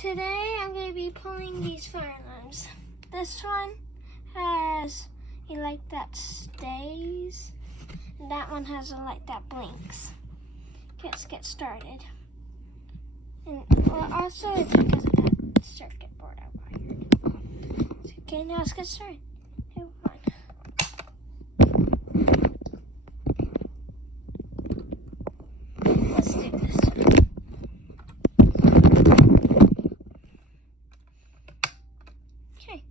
Today I'm going to be pulling these fire alarms. This one has a light that stays, and that one has a light that blinks. Okay, let's get started. And also it's because of that circuit board I wired. Okay, now let's get started. Okay, one. Let's do this. Okay.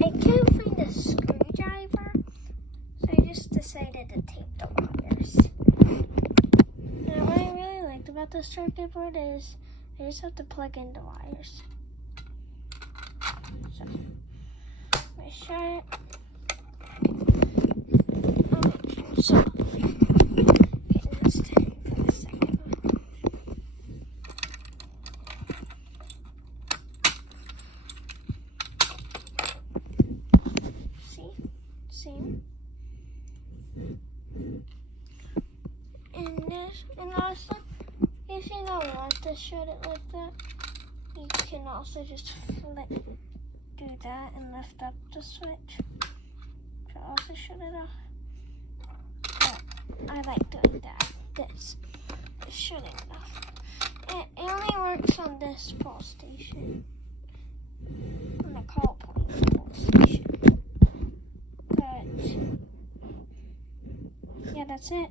I can't find a screwdriver, so I just decided to tape the wires. Now, what I really liked about the circuit board is I just have to plug in the wires. So, I shut it. So, okay, now it's time for the second one. Same. And also, if you don't want to shut it like that, you can also just do that and lift up the switch to also shut it off. But I like doing that. This is shutting it off. It only works on this pole station, on the call point pole station. Yeah, that's it.